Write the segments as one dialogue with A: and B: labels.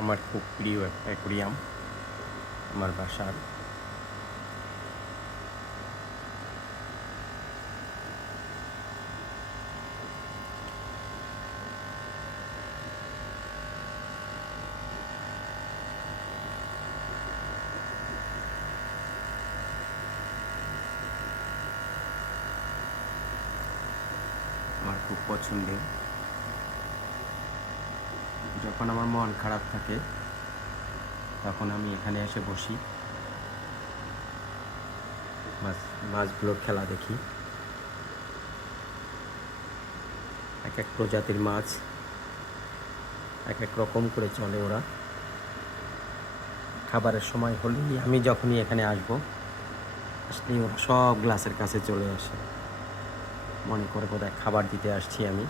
A: আমার খুব প্রিয় একটা অ্যাকুরিয়াম আমার বাসার। আমার খুব পছন্দের যখন আমার মন খারাপ থাকে, তখন আমি এখানে এসে বসি। মাছ মাছগুলোর খেলা দেখি। এক এক প্রজাতির মাছ, এক এক রকম করে চলে ওরা। খাবারের সময় হলেই আমি যখনই এখানে আসব, আসলেই ওরা সব গ্লাসের কাছে চলে আসে। মনে করে বোধহয় খাবার দিতে আসছি আমি।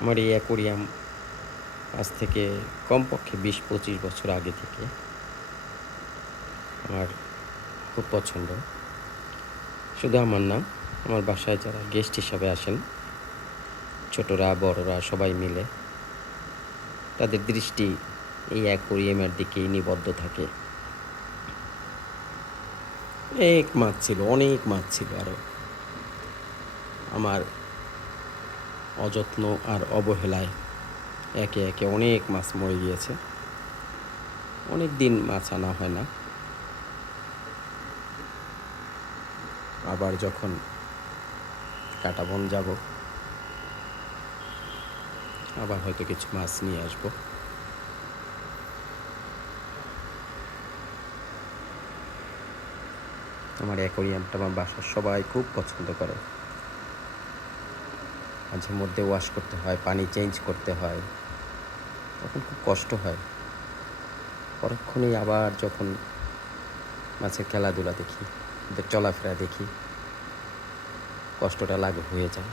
A: আমার এই অ্যাকোরিয়াম আজ থেকে কমপক্ষে বিশ পঁচিশ বছর আগে থেকে আমার খুব পছন্দ। শুধু আমার না আমার বাসায় যারা গেস্ট হিসাবে আসেন, ছোটরা, বড়রা, সবাই মিলে তাদের দৃষ্টি এই অ্যাকোরিয়ামের দিকেই নিবদ্ধ থাকে। অনেক মাছ ছিল, অনেক মাছ ছিল আরও আমার অযত্ন আর অবহেলায় একে একে অনেক মাছ মরে গিয়েছে। অনেক দিন মাছ আনা হয় না। আবার যখন কাটাবন যাব, আবার হয়তো কিছু মাছ নিয়ে আসব। আমার অ্যাকোরিয়ামটা আমার বাসার সবাই খুব পছন্দ করে। মাঝে মধ্যে ওয়াশ করতে হয়, পানি চেঞ্জ করতে হয়। তখন খুব কষ্ট হয়। পরক্ষণেই আবার যখন মাছের খেলাধুলা দেখি ওদের চলাফেরা দেখি, কষ্টটা লাগে হয়ে যায়।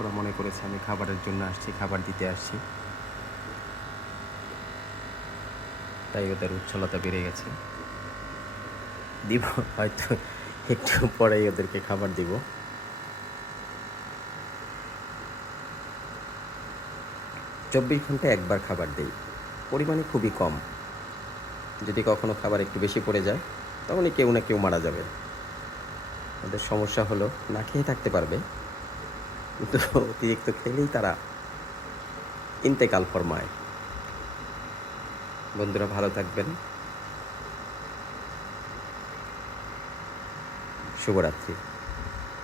A: ওরা মনে করেছে, আমি খাবারের জন্য আসছি, খাবার দিতে আসছি। তাই ওদের উচ্ছলতা বেড়ে গেছে। দিব, হয়তো একটু পরেই ওদেরকে খাবার দিব। চব্বিশ ঘন্টায় একবার খাবার দেই। পরিমাণে খুবই কম। যদি কখনো খাবার একটু বেশি পড়ে যায়, তখনই কেউ না কেউ মারা যাবে। ওদের সমস্যা হলো, না খেয়ে থাকতে পারবে। কিন্তু অতিরিক্ত খেলেই তারা ইন্তেকাল ফরমায়। বন্ধুরা ভালো থাকবেন। শুভরাত্রি।